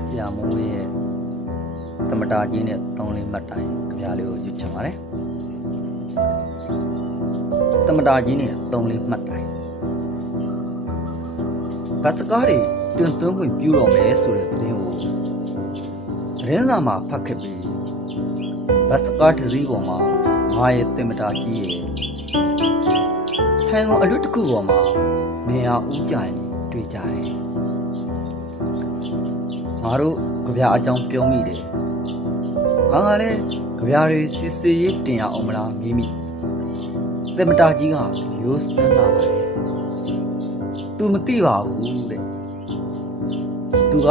ဆရာမိုးရဲ့သမတာကြီးနဲ့တောင်းလေးမှတ်တိုင်ကြပြလေးကိုယူချင်ပါတယ်သမတာကြီးနဲ့တောင်းလေးမှတ်တိုင်ကစကားတွေတွင်သွင်းခွင့်ပြုတော့မယ်ဆိုတဲ့သတင်းကိုသတင်းစာမှာဖတ်ခဲ့ပြီးကစကားတစ်စီးပေါ်မှာငါရဲ့သမတာကြီးရဲ့ထိုင်ကုန်အလွတ်တစ်ခုပေါ်မှာနေရာဦးကြရင်တွေ့ကြတယ်ငါတို့ကြပြအကြောင်းပြောမိတယ်ငါကလည်းကြပြတွေစစ်စစ်ရေးတင်ရအောင်မလားမေးမိသမတာကြီးကရိုးစမ်းလာပါတယ်သူမသိပါဘူးတဲ့သူက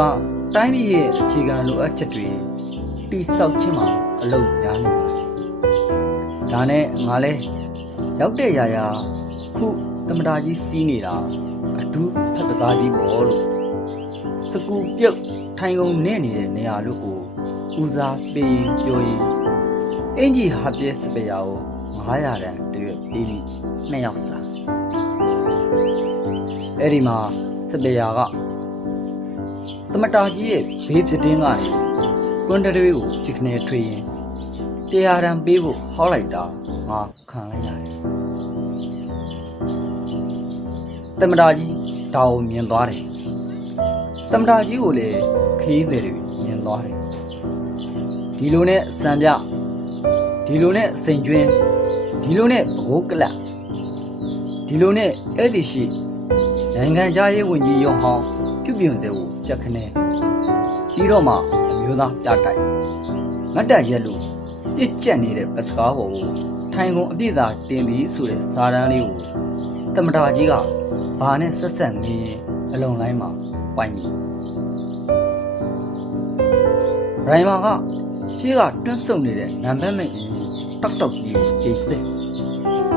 တိုင်းပြည်ရဲ့အခြေခံလိုအပ်ချက်တွေတိဆောက်ခြင်းမှာအလုပ်များနေပါတယ်ဒါနဲ့ငါလည်းရောက်တဲ့ရာရာခုသမတာကြီးစီးနေတာအတူဖတ်ကားကြီးပေါ့လို့စကူပြုတ်ထိုင်ကုန်နဲ့နေတဲ့နေရာလို့ကိုဦးစားပေးပြောရင်အင်ကြီးဟာပြဲစပယ်ယာကို900တန်တရွက်ပေးပြီး2ယောက်စာအဲ့ဒီမှာစပယ်ယာကသမတာကြီးရဲ့ဘေးပြတင်းကနေကွန်တတွေးကိုချစ်ကနေထွေးရင်100တန်ပေးဖို့ဟောလိုက်တာငါခံလိုက်ရတယ်သမတာကြီးဒါကိုမြင်သွားတယ်သမတာကြီးကိုလည်းခရီးသည်တွေမြင်သွားတယ်ဒီလိုနဲ့စံပြဒီလိုနဲ့စိန်ကျွင်းဒီလိုနဲ့ဘိုးကလပ်ဒီလိုနဲ့အဲ့ဒီရှိနိုင်ငံသားရေးဝန်ကြီးရုံဟောင်းပြုပြင်စေကိုကြက်ခနဲပြီးတော့မှအမျိုးသားပြတိုက်ငတ်တက်ရက်လို့ပြစ်ကျက်နေတဲ့ပစကားပေါ်ကိုထိုင်ကုန်အပြည့်သာတင်ပြီးဆိုတဲ့စာတန်းလေးကိုသမတာကြီးကဘာနဲ့ဆက်ဆက်နေရင်အလုံးလိုက်မှာပိုင်ပြီရိုင်မာကရှေ့ကတွန်းဆုံနေတဲ့နံပါတ်မဲ့ကြီးတောက်တောက်ကြီးကိုကျိတ်စစ်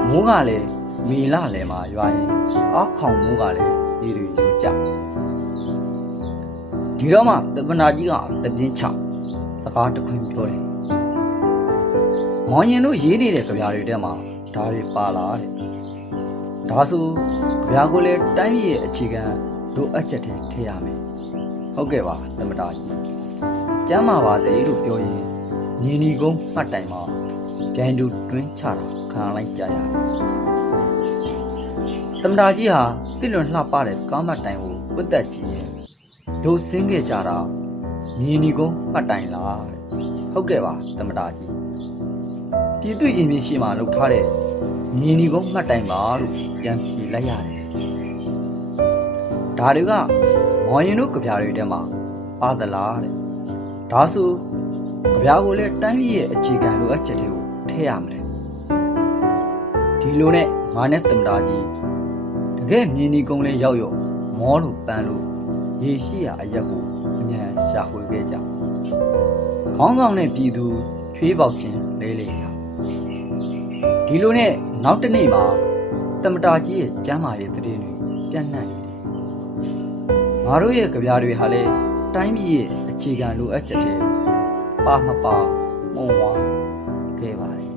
မိုးကလည်းမေလလည်းမှာရွာရင်ကားခေါင်မိုးကလည်းဒီလိုလိုကြဒီတော့မှသမနာကြီးကတပြင်းချစကားတခွင်ပြောတယ်မောင်ရင်တို့ရေးနေတဲ့ကြပြားတွေထဲမှာဒါတွေပါလာတဲ့ဒါဆိုကြပြားကိုလည်းတိုင်းပြည်ရဲ့အခြေခံလိုအပ်ချက်တွေထည့်ရမယ်ဟုတ်ကဲ့ပါသမတာကြီးကျမ်းမာပါစေလို့ပြောရင်ညီနီကုန်းမှတ်တိုင်မှာကြိုင်တူတွင်းချတာခံလိုက်ကြရတယ်သမတာကြီးဟာတိလွန်လှပတဲ့ကားမှတ်တိုင်ကိုပွတ်တက်ကြည့်ရင်ဒိုဆင်းခဲ့ကြတာညီနီကုန်းမှတ်တိုင်လားဟုတ်ကဲ့ပါသမတာကြီးပြည်သူရင်ပြင်ရှိမှလှုပ်ထားတဲ့ညီနီကုန်းမှတ်တိုင်ပါလို့ပြန်ဖြေလိုက်ရတယ်ဒါတွေကမော်ရင်တို့ကြပြားတွေထဲမှာပါသလားတဲ့ဒါဆိုကြပြားကိုလည်းတိုင်းပြည်ရဲ့အခြေခံလိုအပ်ချက်တွေကိုထည့်ရမယ်ဒီလိုနဲ့ငါနဲ့သမတာကြီးတကယ်မြင်းဒီကုန်းလေးရောက်ရောမောလို့ပန်းလို့ရေရှိရာအရက်ကိုအမြန်ရှာဖွေခဲ့ကြခေါင်းဆောင်နဲ့ပြည်သူချွေးပေါက်ခြင်းလဲလေကြဒီလိုနဲ့နောက်တစ်နေ့မှာသမတာကြီးရဲ့ကျမ်းမာရေးသတင်းတွေပြန့်နှံ့နေတယ်ငါတို့ရဲ့ကြပြားတွေဟာလည်းတိုင်းပြည်ရဲ့အခြေခံလိုအပ်ချက်တွေပါမပါမွန်ဝါခဲ့ပါတယ်